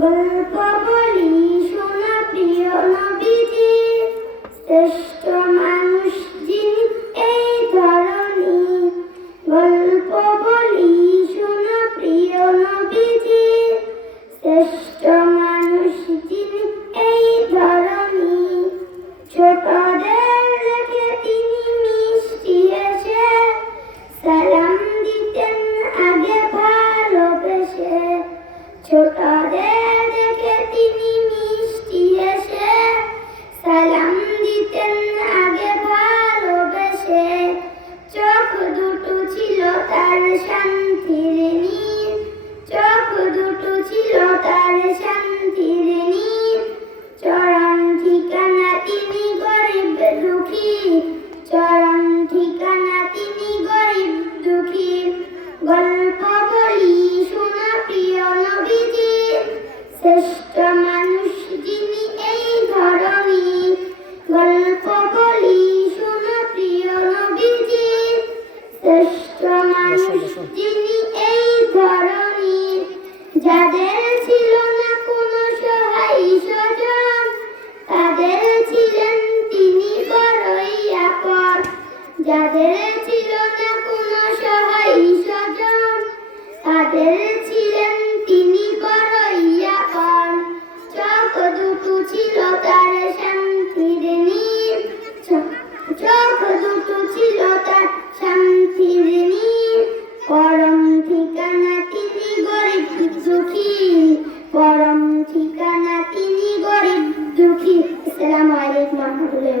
গল্প বলি শোনা প্রিয় নবীজি শ্রেষ্ঠ মানুষ যিনি এই গল্প বলি, শোনা প্রিয় নবীজি, শ্রেষ্ঠ শান্তির নীল। চোখ দুটো ছিল তার শান্তির নীল। ঠিকানা তিনি গরিব দুঃখী। ঠিকানা তিনি গরিব দুঃখী। গল্প বলি শোনা প্রিয় নবীজি। শ্রেষ্ঠ মানুষ যিনি এই ধরনী গল্প বলি শোনা প্রিয় নবীজি। শ্রেষ্ঠ যিনি এই ধরনীর যাদের ছিল না কোনো সহায় স্বজন, তাদের ছিলেন তিনি বড়ই আপন। যাদের ছিল না কোনো সহায় স্বজন, তাদের পরম ঠিকানা তিনি গরিব দুঃখী। আসসালামু আলাইকুম রহমতুল্লাহ